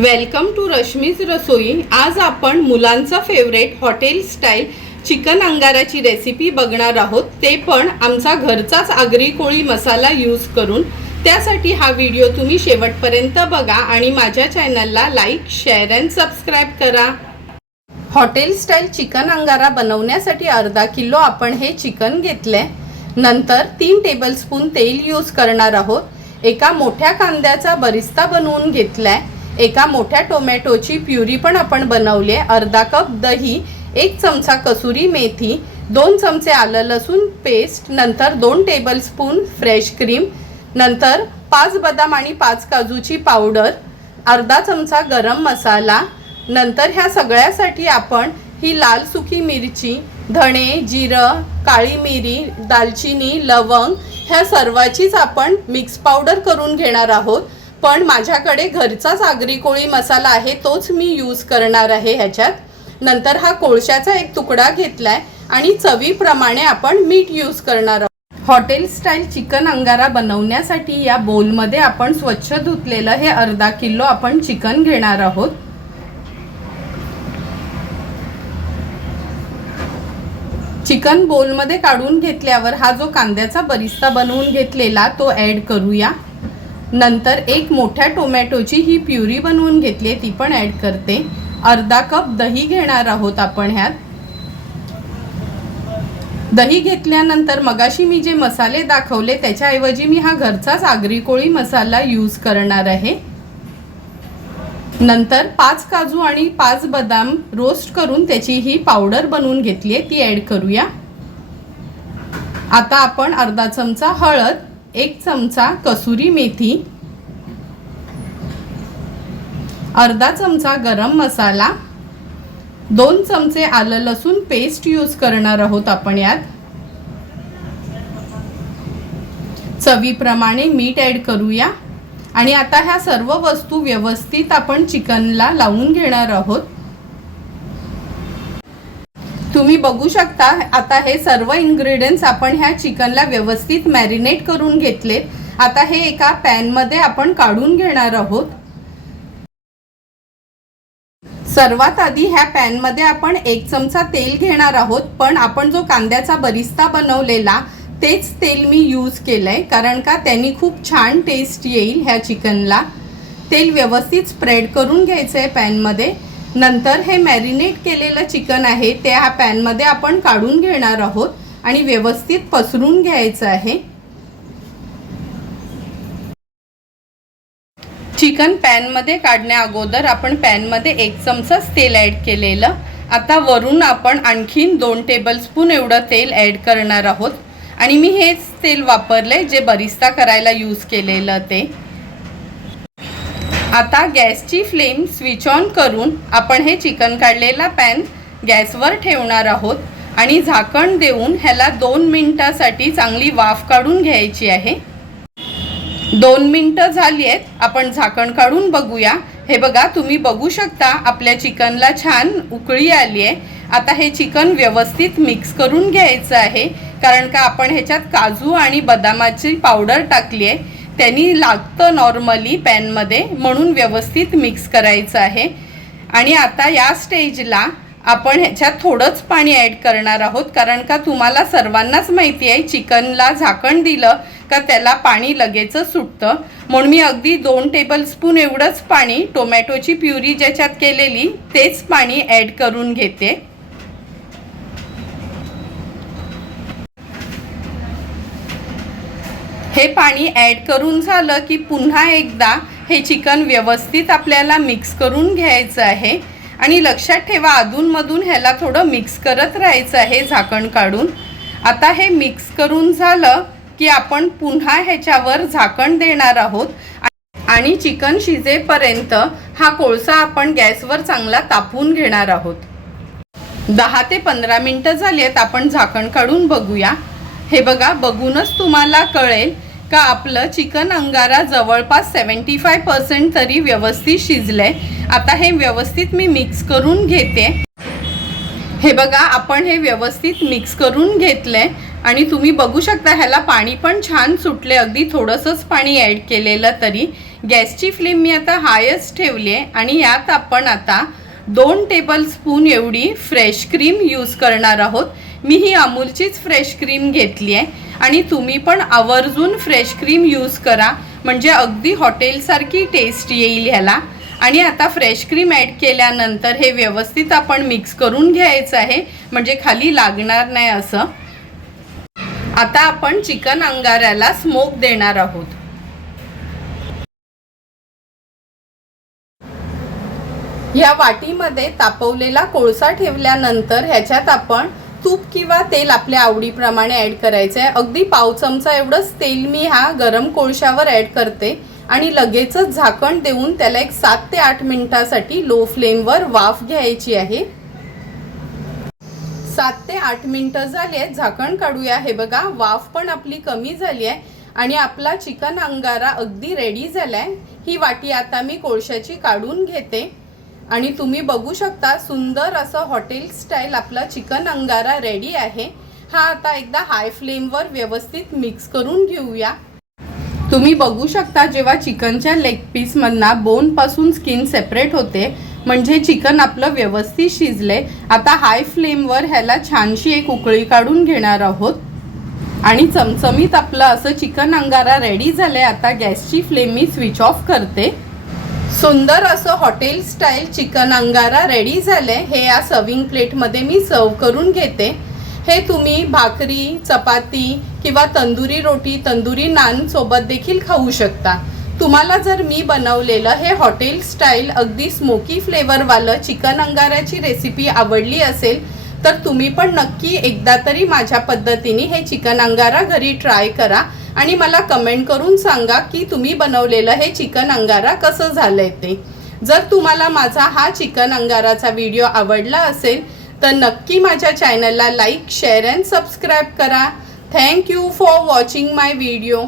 Welcome to Rashmi's रसोई. आज आपण मुलांचा फेवरेट हॉटेल स्टाईल चिकन अंगाराची रेसिपी बघणार आहोत. ते पण आमचा घरचाच आगरी कोळी मसाला यूज करून. त्यासाठी हा व्हिडिओ तुम्ही शेवटपर्यंत बघा आणि माझ्या चॅनलला लाईक शेअर अँड सबस्क्राईब करा. हॉटेल स्टाईल चिकन अंगारा बनवण्यासाठी अर्धा किलो आपण हे चिकन घेतले नंतर तीन टेबलस्पून तेल यूज करणार आहोत. एका मोठ्या कांद्याचा बरिस्ता बनवून घेतलाय. एका मोठ्या टोमॅटोची प्युरी पण आपण बनवली आहे. अर्धा कप दही एक चमचा कसुरी मेथी दोन चमचे आलं लसूण पेस्ट नंतर दोन टेबलस्पून फ्रेश क्रीम नंतर पाच बदाम आणि पाच काजूची पावडर अर्धा चमचा गरम मसाला नंतर ह्या सगळ्यासाठी आपण ही लाल सुकी मिरची धणे जिरं काळी मिरी दालचिनी लवंग ह्या सर्वाचीच आपण मिक्स पावडर करून घेणार आहोत. पण माझ्याकडे घरचाच आगरी कोळी मसाला आहे तोच मी यूज करणार आहे ह्याच्यात. नंतर हा कोळशाचा एक तुकडा घेतलाय आणि चवीप्रमाणे आपण मीठ यूज करणार आहोत. हॉटेल स्टाईल चिकन अंगारा बनवण्यासाठी या बोलमध्ये आपण स्वच्छ धुतलेलं हे अर्धा किलो आपण चिकन घेणार आहोत. चिकन बोलमध्ये काढून घेतल्यावर हा जो कांद्याचा बरिस्ता बनवून घेतलेला तो ॲड करूया. नंतर एक मोठ्या टोमॅटोची ही प्युरी बनवून घेतली ती पण ॲड करते. अर्धा कप दही घेणार आहोत आपण ह्यात. दही घेतल्यानंतर मगाशी मी जे मसाले दाखवले त्याच्याऐवजी मी हा घरचाच आगरी कोळी मसाला यूज करणार आहे. नंतर पाच काजू आणि पाच बदाम रोस्ट करून त्याची ही पावडर बनवून घेतली आहे ती ॲड करूया. आता आपण अर्धा चमचा हळद एक चमचा कसुरी मेथी अर्धा चमचा गरम मसाला दोन चमचे आलं लसूण पेस्ट यूज करणार आहोत आपण यात. चवीप्रमाणे मीठ ॲड करूया. आणि आता ह्या सर्व वस्तू व्यवस्थित आपण चिकनला लावून घेणार आहोत. तुम्ही बघू शकता आता हे सर्व इन्ग्रेडियंट्स आपण ह्या चिकनला व्यवस्थित मॅरिनेट करून घेतलेत. आता हे एका पॅनमध्ये आपण काढून घेणार आहोत. सर्वात आधी ह्या पॅनमध्ये आपण एक चमचा तेल घेणार आहोत पण आपण जो कांद्याचा बरिस्ता बनवलेला तेच तेल मी यूज केलं आहे कारण का त्यांनी खूप छान टेस्ट येईल ह्या चिकनला. तेल व्यवस्थित स्प्रेड करून घ्यायचं आहे पॅनमध्ये. नंतर हे मॅरिनेट केलेलं चिकन आहे ते ह्या पॅनमध्ये आपण काढून घेणार आहोत आणि व्यवस्थित पसरून घ्यायचं आहे. चिकन पॅनमध्ये काढण्या अगोदर आपण पॅनमध्ये एक चमचाच तेल ॲड केलेलं. आता वरून आपण आणखीन दोन टेबलस्पून एवढं तेल ॲड करणार आहोत. आणि मी हेच तेल वापरले जे बरिस्ता करायला यूज केलेलं ते. आता गॅसची फ्लेम स्विच ऑन करून आपण हे चिकन काढलेला पॅन गॅसवर ठेवणार आहोत आणि झाकण देऊन ह्याला दोन मिनटासाठी चांगली वाफ काढून घ्यायची आहे. दोन मिनटं झाली आहेत आपण झाकण काढून बघूया. हे बघा तुम्ही बघू शकता आपल्या चिकनला छान उकळी आली आहे. आता हे चिकन व्यवस्थित मिक्स करून घ्यायचं आहे कारण का आपण ह्याच्यात काजू आणि बदामाची पावडर टाकली आहे. त्यांनी लागतं नॉर्मली पॅनमध्ये म्हणून व्यवस्थित मिक्स करायचं आहे. आणि आता या स्टेजला आपण ह्याच्यात थोडंच पाणी ॲड करणार आहोत. कारण का तुम्हाला सर्वांनाच माहिती आहे चिकनला झाकण दिलं का त्याला पाणी लगेचच सुटतं. म्हणून मी अगदी दोन टेबलस्पून एवढंच पाणी टोमॅटोची प्युरी ज्याच्यात केलेली तेच पाणी ॲड करून घेते. हे पाणी ॲड करून झालं की पुन्हा एकदा हे चिकन व्यवस्थित आपल्याला मिक्स करून घ्यायचं आहे. आणि लक्षात ठेवा अधूनमधून ह्याला थोडं मिक्स करत राहायचं आहे झाकण काढून. आता हे मिक्स करून झालं की आपण पुन्हा ह्याच्यावर झाकण देणार आहोत. आणि चिकन शिजेपर्यंत हा कोळसा आपण गॅसवर चांगला तापवून घेणार आहोत. दहा ते पंधरा मिनटं झाली आहेत आपण झाकण काढून बघूया. हे बघा बघूनच तुम्हाला कळेल का आपलं चिकन अंगारा जवळपास सेवन्टी फाय पर्सेंट तरी व्यवस्थित शिजलंय. आता हे व्यवस्थित मी मिक्स करून घेते. हे बघा आपण हे व्यवस्थित मिक्स करून घेतलंय. आणि तुम्ही बघू शकता ह्याला पाणी पण छान सुटले अगदी थोडंसंच पाणी ॲड केलेलं तरी. गॅसची फ्लेम मी आता हायच ठेवली आहे आणि यात आपण आता दोन टेबल स्पून एवढी फ्रेश क्रीम यूज करणार आहोत. मी ही अमूलचीच फ्रेश क्रीम घेतली आहे. आणि तुम्ही पण आवर्जून फ्रेश क्रीम यूज करा. म्हणजे अगदी हॉटेलसारखी टेस्ट येईल ह्याला. आणि आता फ्रेश क्रीम ॲड केल्यानंतर हे व्यवस्थित आपण मिक्स करून घ्यायचं आहे. म्हणजे खाली लागणार नाही असं. आता आपण चिकन अंगाऱ्याला स्मोक देणार आहोत. या वाटीमध्ये तापवलेला कोळसा ठेवल्यानंतर ह्याच्यात आपण तूप किंवा तेल आपल्या आवडीप्रमाणे ॲड करायचं आहे अगदी पाव चमचा एवढंच तेल मी हा गरम कोळशावर ॲड करते. आणि लगेचच झाकण देऊन त्याला एक सात ते आठ मिनिटासाठी लो फ्लेमवर वाफ घ्यायची आहे. सात ते आठ मिनटं झाली आहेत. झाकण काढूया. हे बघा वाफ पण आपली कमी झाली आहे. आणि आपला चिकन अंगारा अगदी रेडी झाला आहे ही वाटी आता मी कोळशाची काढून घेते. आणि तुम्ही बघू शकता सुंदर असं हॉटेल स्टाईल आपला चिकन अंगारा रेडी आहे. हा आता एकदा हाय फ्लेमवर व्यवस्थित मिक्स करून घेऊया. तुम्ही बघू शकता जेव्हा चिकनच्या लेग पीसमधनं बोनपासून स्किन सेपरेट होते म्हणजे चिकन आपलं व्यवस्थित शिजले आता हाय फ्लेमवर ह्याला छानशी एक उकळी काढून घेणार आहोत. आणि चमचमीत आपलं असं चिकन अंगारा रेडी झालंय आता गॅसची फ्लेम मी स्विच ऑफ करते. सुंदर असं hotel style chicken angara ready झाले हे या सर्विंग प्लेटमध्ये मी सर्व करून घेते. हे तुम्ही भाकरी चपाती किंवा तंदुरी रोटी तंदुरी नानसोबत देखील खाऊ शकता. तुम्हाला जर मी बनवलेलं हे हॉटेल स्टाईल अगदी स्मोकी फ्लेवरवालं चिकन अंगाराची रेसिपी आवडली असेल तर तुम्ही पण नक्की एकदा तरी माझ्या पद्धतीने हे चिकन अंगारा घरी ट्राय करा. आणि मला कमेंट करून सांगा की तुम्ही बनवलेलं हे चिकन अंगारा कसं झालंय ते. जर तुम्हाला माझा हा चिकन अंगाराचा व्हिडिओ आवडला असेल तर नक्की माझ्या चॅनलला लाईक शेअर अँड सबस्क्राईब करा. Thank you for watching my video